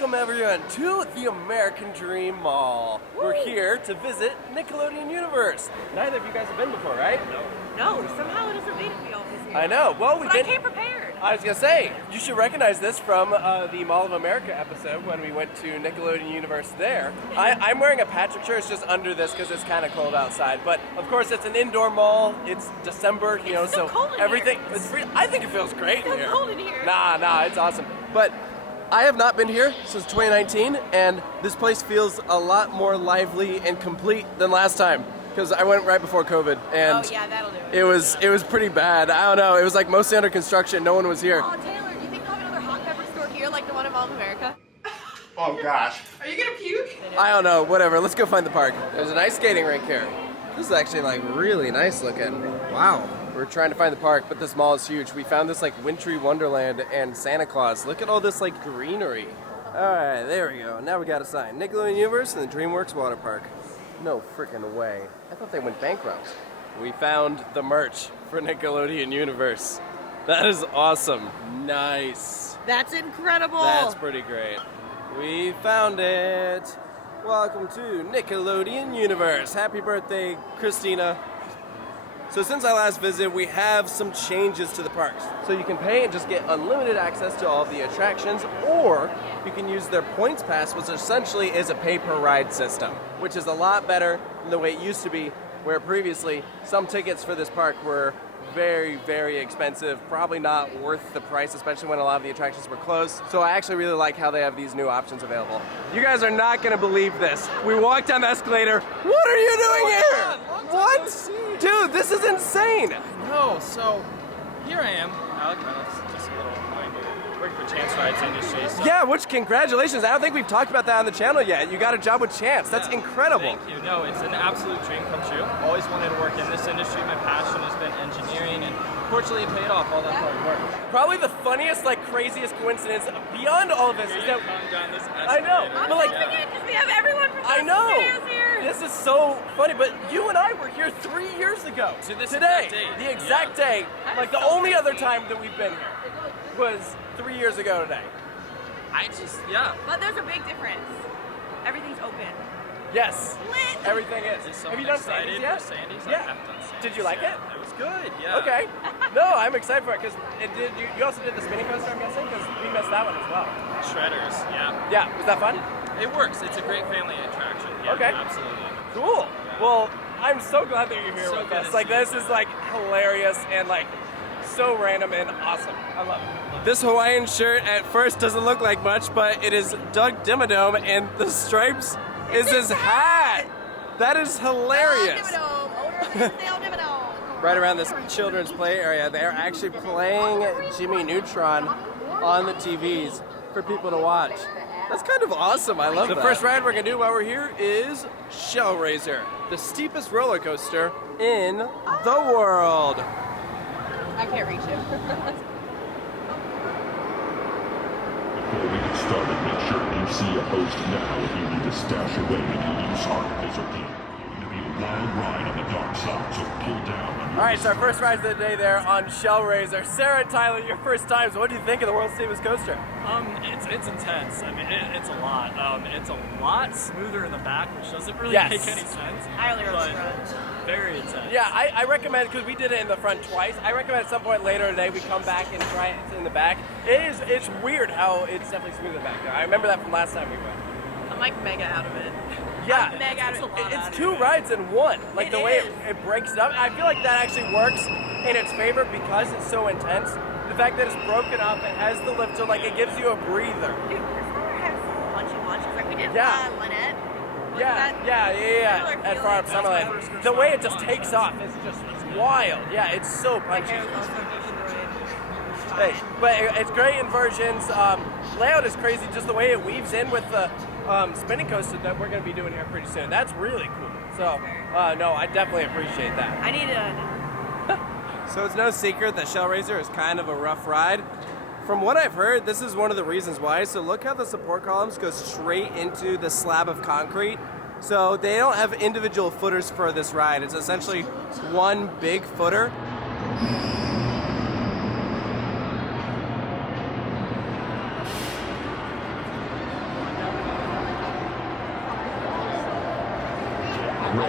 Welcome everyone to the American Dream Mall. Woo. We're here to visit Nickelodeon Universe. Neither of you guys have been before, right? No, somehow it doesn't make me all this year. I know. Well, but I came prepared. I was gonna say, you should recognize this from the Mall of America episode when we went to Nickelodeon Universe there. I'm wearing a Patrick shirt. It's just under this because it's kind of cold outside. But of course, it's an indoor mall. It's December, you know, so cold in everything. here. It's free. I think it feels great It's in so here. cold in here. Nah, it's awesome. But I have not been here since 2019, and this place feels a lot more lively and complete than last time. Because I went right before COVID, and oh yeah, that'll do it. It was pretty bad. I don't know. It was like mostly under construction. No one was here. Oh, Taylor, do you think they'll have another hot pepper store here like the one in Mall of America? Oh gosh. Are you gonna puke? I don't know. Whatever. Let's go find the park. There's an ice skating rink here. This is actually like really nice looking. Wow. We're trying to find the park, but this mall is huge. We found this like wintry wonderland and Santa Claus. Look at all this like greenery. All right, there we go. Now we got a sign. Nickelodeon Universe and the DreamWorks Water Park. No freaking way. I thought they went bankrupt. We found the merch for Nickelodeon Universe. That is awesome. Nice. That's incredible. That's pretty great. We found it. Welcome to Nickelodeon Universe. Happy birthday, Christina. So since I last visited, we have some changes to the parks. So you can pay and just get unlimited access to all of the attractions, or you can use their points pass, which essentially is a pay-per-ride system, which is a lot better than the way it used to be, where previously some tickets for this park were very, very expensive, probably not worth the price, especially when a lot of the attractions were closed. So I actually really like how they have these new options available. You guys are not gonna believe this. We walked down the escalator. What are you doing here? What? Dude, this is insane. No, so here I am, Alec Reynolds, just a little working for Chance Rides Industry. So. Yeah, which congratulations. I don't think we've talked about that on the channel yet. You got a job with Chance. That's incredible. Thank you. No, it's an absolute dream come true. Always wanted to work in this industry. My passion has been engineering, and fortunately it paid off all that hard work. Probably the funniest, like craziest coincidence beyond all of this is that down this I know, I'm but like fixing it because we have everyone from I know. Studios here. This is so funny, but you and I were here 3 years ago. To this today, exact date. the exact day. Like the only other time that we've been here was 3 years ago today. But there's a big difference. Everything's open. Yes. Lit. Everything is. So have you done excited Sandy's yet? for Sandy's? Yeah. I have done Sandy's. Did you like it? It was good, yeah. Okay. No, I'm excited for it because you also did the spinning coaster, I'm guessing, because we missed that one as well. Shredders, yeah. Yeah, was that fun? It works. It's a great family attraction. Yeah, Okay. absolutely. Cool. Well, I'm so glad that you're here So with good us. to Like, see you. this is like hilarious and like so random and awesome. I love it. This Hawaiian shirt at first doesn't look like much, but it is Doug Dimmadome, and the stripes is his hat. That is hilarious. Right around this children's play area, they're actually playing Jimmy Neutron on the TVs for people to watch. That's kind of awesome. I love that. The first ride we're gonna do while we're here is Shellraiser, the steepest roller coaster in the world. I can't reach it. Before we get started, make sure you see a host now if you need to stash away any loose articles or gear. It'll be a wild ride on the dark side, so pull down on your... All right, so our first ride of the day there on Shellraiser. Sarah and Tyler, your first times. What do you think of the world's steepest coaster? It's intense. I mean, it's a lot. It's a lot smoother in the back, which doesn't really Yes. make any sense. I only rode but front. very intense. Yeah, I recommend, because we did it in the front twice, I recommend at some point later today we come back and try it in the back. It's weird how it's definitely smoother back there. I remember that from last time we went. I'm like mega out of it. Yeah, I'm mega out of it. it's two rides in one. Like It the way is. it breaks it up. I feel like that actually works in its favor because it's so intense. The fact that it's broken up, it has the lift, so like it gives you a breather. Dude, Chris has punchy lunches. Like we did Yeah. Lynette. Yeah. At Far Up Summerland. The way it just takes off is just wild. Yeah, it's so punchy. Hey, but it's great inversions. Layout is crazy, just the way it weaves in with the spinning coaster that we're going to be doing here pretty soon. That's really cool. So, no, I definitely appreciate that. I need a... So it's no secret that Shellraiser is kind of a rough ride. From what I've heard, this is one of the reasons why. So look how the support columns go straight into the slab of concrete. So they don't have individual footers for this ride. It's essentially one big footer.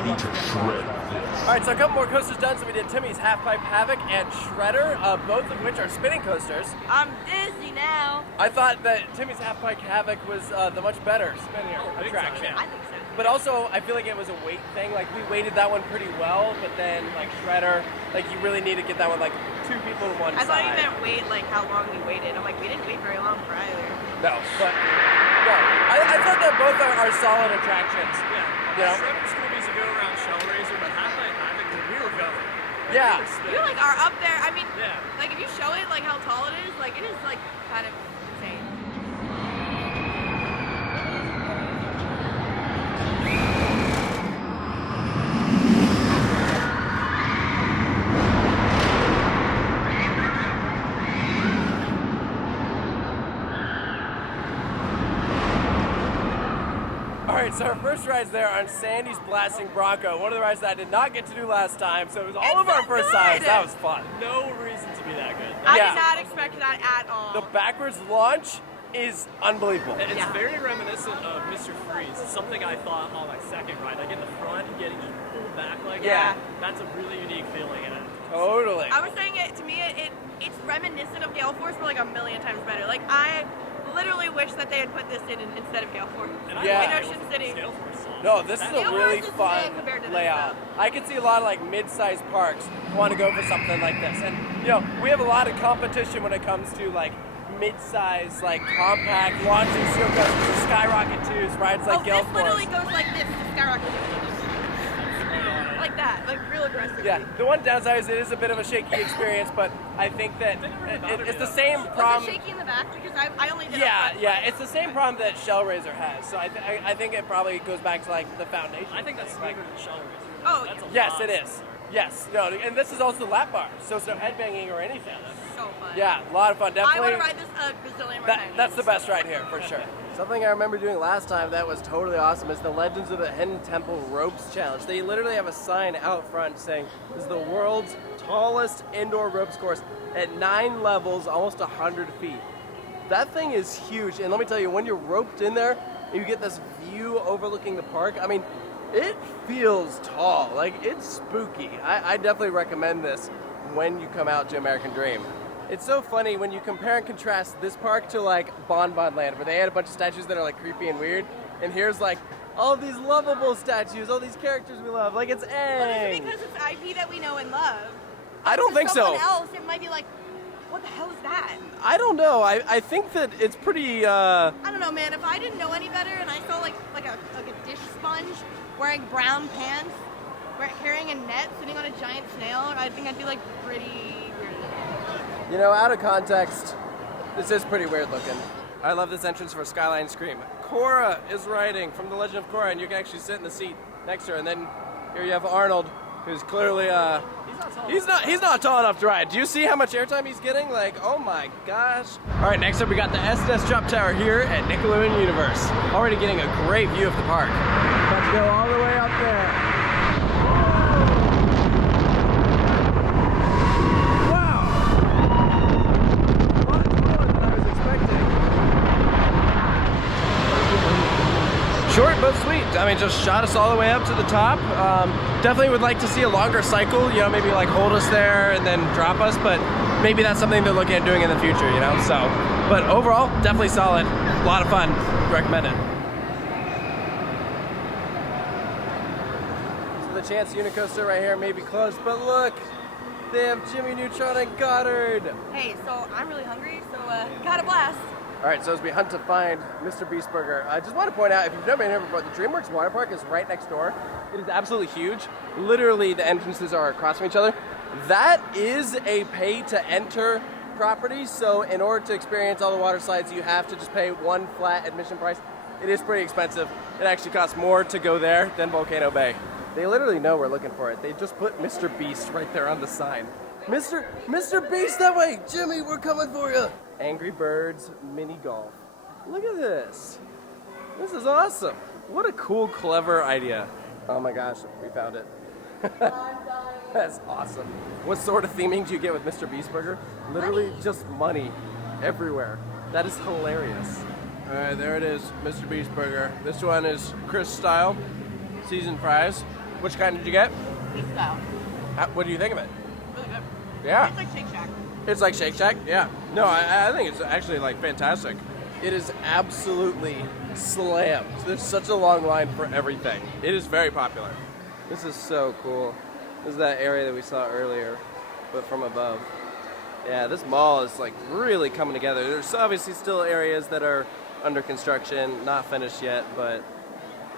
ready to shred this. All right, so a couple more coasters done. So we did Timmy's Half Pipe Havoc and Shredder, both of which are spinning coasters. I'm dizzy now. I thought that Timmy's Half Pipe Havoc was the much better spinning attraction. I think so. But also, I feel like it was a weight thing. Like, we weighted that one pretty well, but then, like, Shredder, like, you really need to get that one, like, 2 people to one I side. thought you meant wait, like how long we waited. I'm like, we didn't wait very long for either. No, but, no. I thought that both are solid attractions. Yeah. You know? Shredder still needs to go around Shellraiser, but Half Pipe Havoc, we were going. Yeah. You like are up there. I mean, Yeah. like if you show it like how tall it is like kind of insane. Alright, so our first ride's there on Sandy's Blasting Bronco, one of the rides that I did not get to do last time, so it was all It's of our so first good. times. That was fun. No reason to be that good. I Yeah. did not expect that at all. The backwards launch is unbelievable. It's Yeah. very reminiscent of Mr. Freeze. Something I thought on my second ride, like in the front, getting just pulled back like Yeah. that. That's a really unique feeling. And Totally. I was saying it to me. It's reminiscent of Gale Force, but like a million times better. Like I literally wish that they had put this in instead of Gale Force. and Yeah. I In Ocean City. Scale Force songs. No, this is a Gale really Force is fun big compared to this layout. stuff. I could see a lot of like mid-sized parks want to go for something like this. And you know, we have a lot of competition when it comes to like mid-sized, like compact launching steel coasters, the Skyrocket 2s, rides like Gale this Force. literally goes like this to skyrocket. Like that, like real aggressively. Yeah, the one downside is it is a bit of a shaky experience, but I think that it's the same Was problem. it shaky in the back? Because I only did Yeah, a front. yeah, it's the same problem that Shellraiser has. So I think it probably goes back to like the foundation. I think that's like, smoother than Shellraiser. Oh, That's a yes, lot it is. smoother. Yes, no, and this is also lap bar, so it's no headbanging or anything. So fun. Yeah, a lot of fun. I Definitely. want to ride this a bazillion more That, times. that's the best right here, for sure. Something I remember doing last time that was totally awesome is the Legends of the Hidden Temple Ropes Challenge. They literally have a sign out front saying, this is the world's tallest indoor ropes course at 9 levels, almost 100 feet. That thing is huge, and let me tell you, when you're roped in there, you get this view overlooking the park. I mean, it feels tall, like it's spooky. I definitely recommend this when you come out to American Dream. It's so funny when you compare and contrast this park to like Bon Bon Land, where they had a bunch of statues that are like creepy and weird, and here's like all these lovable statues, all these characters we love. Like it's But is Aang. it because it's IP that we know and love? I don't To think so. someone else, it might be like, what the hell is that? I don't know. I think that it's pretty. I don't know, man. If I didn't know any better and I saw like a dish sponge wearing brown pants, carrying a net, sitting on a giant snail, I think I'd be like pretty weird. You know, out of context, this is pretty weird looking. I love this entrance for Skyline Scream. Korra is riding from The Legend of Korra, and you can actually sit in the seat next to her. And then here you have Arnold, who's clearly he's not tall enough to ride. Do you see how much airtime he's getting? Like, oh my gosh. All right, next up we got the SDS Drop Tower here at Nickelodeon Universe. Already getting a great view of the park. Let's go all the way up there. Short but sweet. I mean, just shot us all the way up to the top. Definitely would like to see a longer cycle, you know, maybe like hold us there and then drop us, but maybe that's something they're looking at doing in the future, you know, so. But overall, definitely solid. A lot of fun. Recommend it. So the Chance Unicoaster right here may be closed, but look, they have Jimmy Neutron and Goddard. Hey, so I'm really hungry, so got a blast. All right, so as we hunt to find Mr. Beast Burger, I just want to point out, if you've never been here before, the DreamWorks Water Park is right next door. It is absolutely huge. Literally, the entrances are across from each other. That is a pay-to-enter property, so in order to experience all the water slides, you have to just pay one flat admission price. It is pretty expensive. It actually costs more to go there than Volcano Bay. They literally know we're looking for it. They just put Mr. Beast right there on the sign. Mr. Beast, that way! Jimmy, we're coming for you! Angry Birds Mini Golf. Look at this. This is awesome. What a cool, clever idea. Oh my gosh, we found it. That's awesome. What sort of theming do you get with Mr. Beast Burger? Literally just money everywhere. That is hilarious. All right, there it is, Mr. Beast Burger. This one is Chris style, seasoned fries. Which kind did you get? This style. What do you think of it? Really good. Yeah. It's like Shake Shack. It's like Shake Shack? Yeah. No, I think it's actually like fantastic. It is absolutely slammed. There's such a long line for everything. It is very popular. This is so cool. This is that area that we saw earlier, but from above. Yeah, this mall is like really coming together. There's obviously still areas that are under construction, not finished yet, but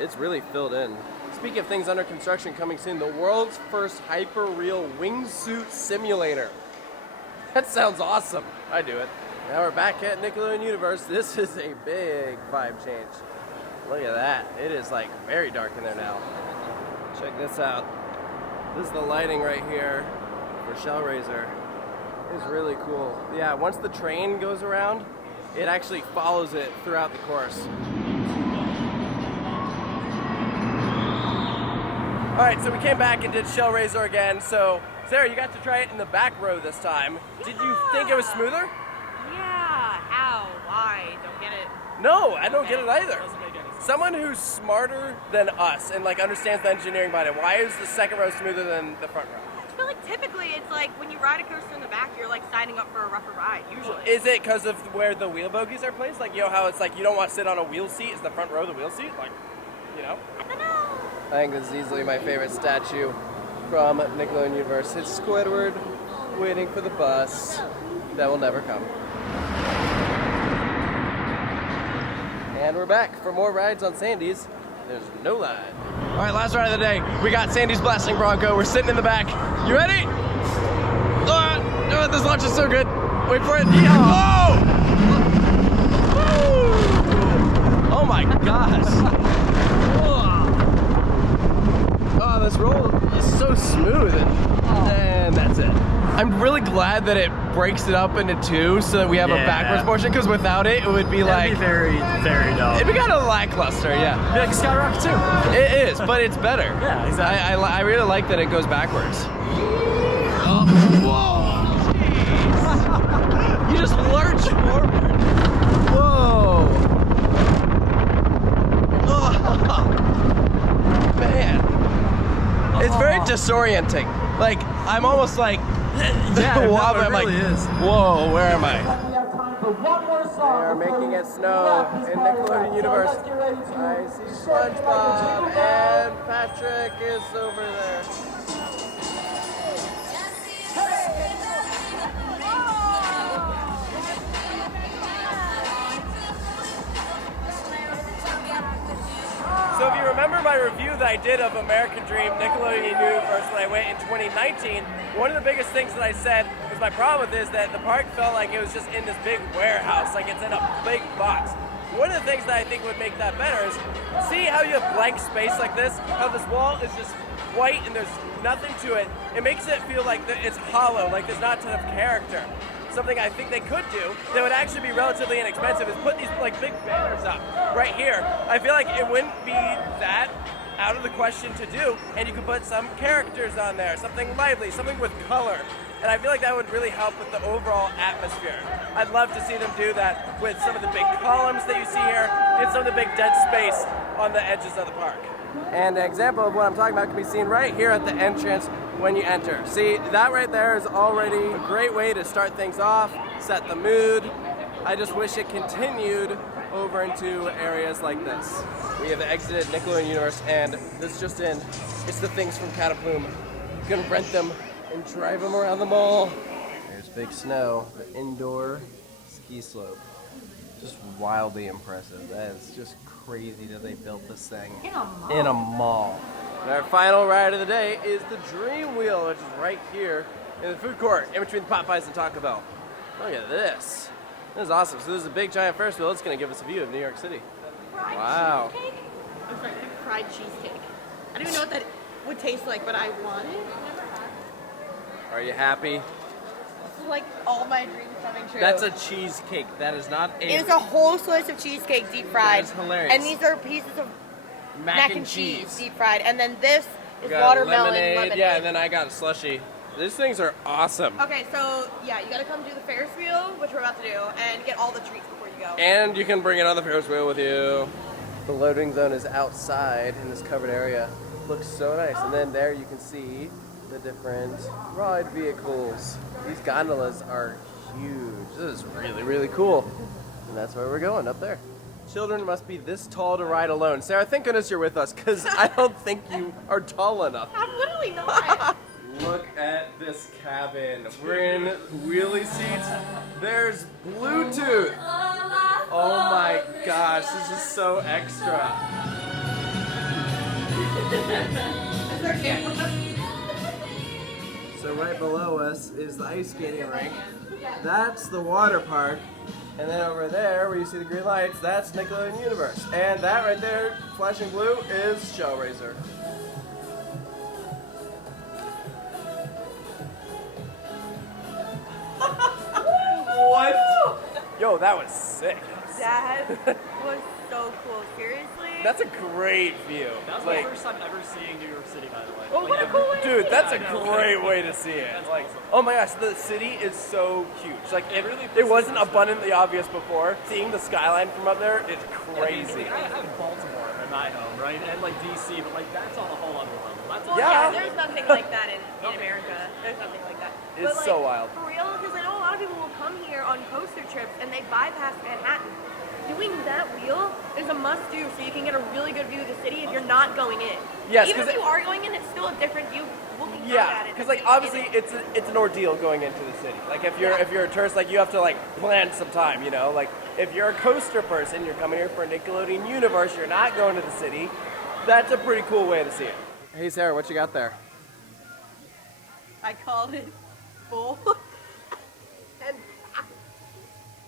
it's really filled in. Speaking of things under construction coming soon, the world's first hyper-real wingsuit simulator. That sounds awesome. I do it. Now we're back at Nickelodeon Universe. This is a big vibe change. Look at that. It is like very dark in there now. Check this out. This is the lighting right here for Shellraiser. It's really cool. Yeah, once the train goes around, it actually follows it throughout the course. All right, so we came back and did Shellraiser again. So, Sarah, you got to try it in the back row this time. Did you think it was smoother? Yeah. How? Why? Don't get it. No, I don't get it either. Doesn't make any sense. Someone who's smarter than us and like understands the engineering behind it, why is the second row smoother than the front row? I feel like typically it's like when you ride a coaster in the back, you're like signing up for a rougher ride, usually. Is it because of where the wheel bogies are placed? Like, you know how it's like you don't want to sit on a wheel seat? Is the front row the wheel seat? Like, you know? I don't know. I think this is easily my favorite statue from Nickelodeon Universe. It's Squidward waiting for the bus that will never come. And we're back for more rides on Sandy's. There's no line. All right, last ride of the day. We got Sandy's Blasting Bronco. We're sitting in the back. You ready? Oh, this launch is so good. Wait for it. Yeah. Oh! Woo! Oh my gosh. Oh, this roll is so smooth. And that's it. I'm really glad that it breaks it up into two so that we have a backwards portion, because without it, it would be like... It'd be very, very dull. It'd be kind of lackluster, yeah. It'd be like Skyrocket too. It is, but it's better. Yeah, exactly. I really like that it goes backwards. Oh, whoa! Jeez. You just lurch forward. Whoa! Oh, man. It's very disorienting. Like, I'm almost like... Yeah, no, it really is. Whoa, where am I? We have time for one more They song. are making it snow in Nickelodeon Universe. I see SpongeBob and Patrick is over there. So if you remember my review that I did of American Dream Nickelodeon Universe when I went in 2019, one of the biggest things that I said was my problem with it is that the park felt like it was just in this big warehouse, like it's in a big box. One of the things that I think would make that better is see how you have blank space like this, how this wall is just white and there's nothing to it. It makes it feel like it's hollow, like there's not a ton of character. Something I think they could do that would actually be relatively inexpensive is put these like big banners up right here. I feel like it wouldn't be that out of the question to do, and you could put some characters on there, something lively, something with color. And I feel like that would really help with the overall atmosphere. I'd love to see them do that with some of the big columns that you see here and some of the big dead space on the edges of the park. And an example of what I'm talking about can be seen right here at the entrance when you enter. See, that right there is already a great way to start things off, set the mood. I just wish it continued over into areas like this. We have exited Nickelodeon Universe, and this is just in. It's the things from Cataplume. You can rent them and drive them around the mall. There's big snow, the indoor ski slope. Just wildly impressive. That is just crazy that they built this thing in a mall. And our final ride of the day is the Dream Wheel, which is right here in the food court, in between Popeyes and Taco Bell. Look at this. This is awesome. So this is a big giant Ferris wheel. It's going to give us a view of New York City. Wow. Cheesecake? I'm sorry, fried cheesecake. I don't even know what that would taste like, but I want it. Are you happy? This is like all my dreams coming true. That's a cheesecake. That is not a... It is a whole slice of cheesecake deep fried. That is hilarious. And these are pieces of mac and cheese deep fried. And then this is got watermelon lemonade. Yeah, and then I got a slushie. These things are awesome. Okay, so yeah, you gotta come do the Ferris wheel, which we're about to do, and get all the treats before you go. And you can bring another Ferris wheel with you. The loading zone is outside in this covered area. Looks so nice. And then there you can see the different ride vehicles. These gondolas are huge. This is really, really cool. And that's where we're going, up there. Children must be this tall to ride alone. Sarah, thank goodness you're with us, because I don't think you are tall enough. I'm literally not. Look at this cabin. We're in wheelie seats. There's Bluetooth. Oh my gosh, this is so extra. So right below us is the ice skating rink. That's the water park. And then over there, where you see the green lights, that's Nickelodeon Universe. And that right there, flashing blue, is Shellraiser. What? Yo, that was sick. That was so cool. Seriously? That's a great view. That was Like, my first time ever seeing New York City, by the way. Oh, what a cool way to dude, see that's it. a great way to see it. That's Like, awesome. oh my gosh, the city is so huge. Like, really it wasn't abundantly obvious before. Seeing the skyline from up there is crazy. I have Baltimore in my home, right? And like DC, but like that's on a whole other level. That's Well, Yeah. there's nothing like that in America. There's nothing like that. It's but, like, so wild. For real, because I know a lot of people will come here on coaster trips and they bypass Manhattan. Doing that wheel is a must-do, so you can get a really good view of the city if you're not going in. Yes, Even 'cause if you are going in, it's still a different view looking out Yeah, at it. because like obviously it's an ordeal going into the city. Like if you're a tourist, like you have to like plan some time, you know. Like if you're a coaster person, you're coming here for Nickelodeon Universe, you're not going to the city. That's a pretty cool way to see it. Hey Sarah, what you got there? I called it full. And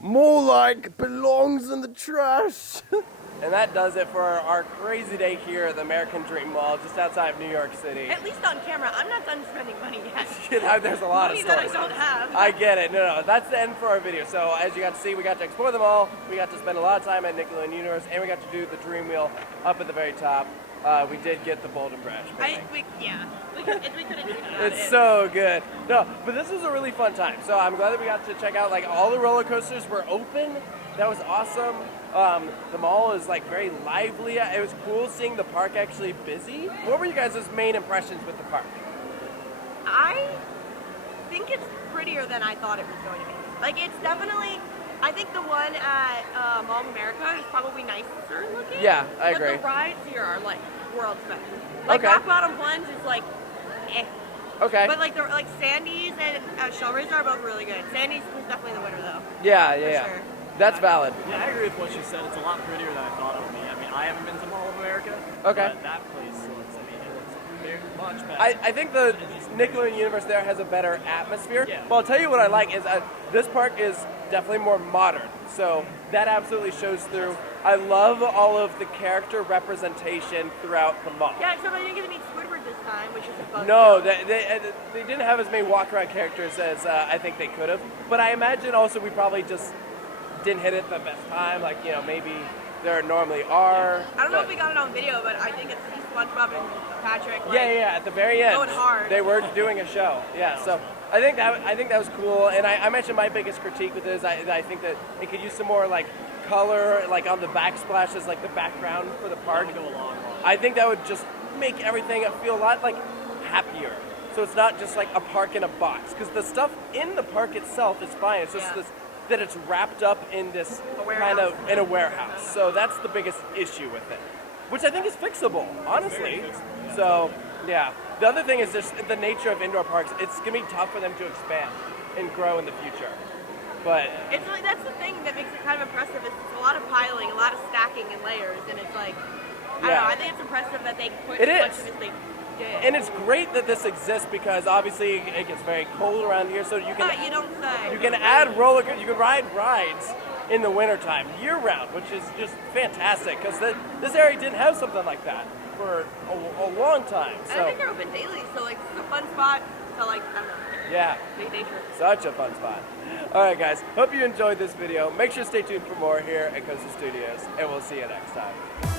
More like belongs in the trash. And that does it for our crazy day here at the American Dream Mall, just outside of New York City. at least on camera, I'm not done spending money yet. You know, there's a lot Money of that I stories. don't have. I get it. No, that's the end for our video. So as you got to see, we got to explore them all. We got to spend a lot of time at Nickelodeon Universe, and we got to do the Dream Wheel up at the very top. We did get the Boulder Branch. We couldn't do that. It's so good. No, but this was a really fun time. So I'm glad that we got to check out, like, all the roller coasters were open. That was awesome. The mall is like very lively. It was cool seeing the park actually busy. What were you guys' main impressions with the park? I think it's prettier than I thought it was going to be. Like, it's definitely, I think the one at Mall of America is probably nicer looking. Yeah, I agree. But the rides here are like world's best. Like Okay. Rock Bottom Plunge is like, eh. Okay. But like Sandy's and Shellraiser are both really good. Sandy's was definitely the winner though. Yeah. sure. That's valid. Yeah, I agree with what she said. It's a lot prettier than I thought it would be. I mean, I haven't been to Mall of America. Okay. But that place looks, I mean, it looks very much better. I think the Nickelodeon Universe there has a better atmosphere. Yeah. But I'll tell you what I like is this park is definitely more modern. So that absolutely shows through. I love all of the character representation throughout the mall. Yeah, except I didn't get to meet Squidward this time, which is a bug. No, they didn't have as many walk-around characters as I think they could have. But I imagine also we probably just didn't hit it the best time. Like, you know, maybe there normally are. I don't know but- if we got it on video, but I think it's SpongeBob and Patrick. Like, Yeah, at the very end. Going hard. They were doing a show. Yeah, so I think that was cool. And I mentioned my biggest critique with this. I think that it could use some more like color, like on the backsplash as like the background for the park. That would go a long way. I think that would just make everything feel a lot like happier. So it's not just like a park in a box. Because the stuff in the park itself is fine. It's just Yeah. that it's wrapped up in this kind of in a warehouse. So that's the biggest issue with it, which I think is fixable, honestly. Very fixable, yeah. So yeah. The other thing is just the nature of indoor parks. It's gonna be tough for them to expand and grow in the future. But It's like, that's the thing that makes it kind of impressive. Is it's a lot of piling, a lot of stacking and layers, and it's like, I don't know. I think it's impressive that they put It as much is. of as they did. and it's great that this exists because obviously it gets very cold around here, so you can But you don't say. you can add you can ride rides in the wintertime year round, which is just fantastic because this area didn't have something like that for a long time. And I So think they're open daily, so like it's a fun spot to like, I don't know, yeah. day trip. Such a fun spot. All right, guys. Hope you enjoyed this video. Make sure to stay tuned for more here at Coaster Studios, and we'll see you next time.